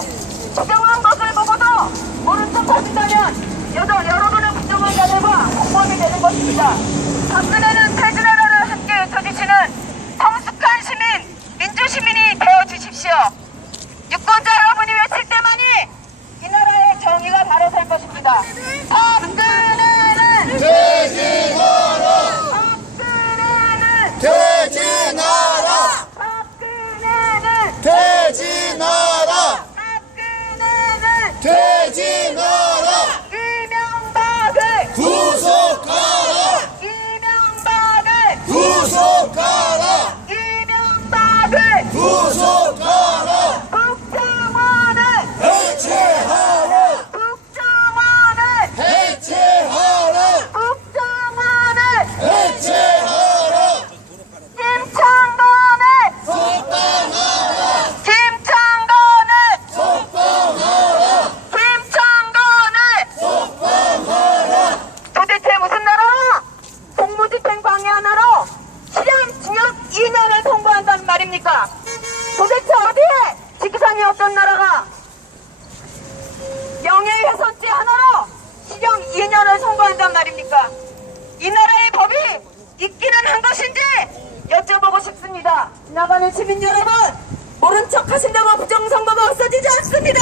부정한 것을 보고도 모른 척 하신다면 여전 여러분은 부정한 자들과 공범이 되는 것입니다. 박근혜는 태진나라를 함께 외쳐주시는 성숙한 시민, 민주시민이 되어주십시오. 유권자 여러분이 외칠 때만이 이 나라의 정의가 바로 될 것입니다. 아, 퇴진하라! 이명박을 구속하라! 이명박을 구속하라! 이명박을 구속하라! 국정원을 해체하라! 국정원을 해체하라! 국정원을 해체하라! 김창건을 석방하라! 김창건을 석방하라! 김창건을 석방하라! 도대체 무슨 나라로 공무집행 방해 하나로 실형징역 2년을 말입니까? 도대체 어디에 직상이 없던 나라가 명예훼손죄 하나로 실형 2년을 선고한단 말입니까? 이 나라의 법이 있기는 한 것인지 여쭤보고 싶습니다. 지나가는 시민 여러분 모른 척 하신다고 부정선거가 없어지지 않습니다.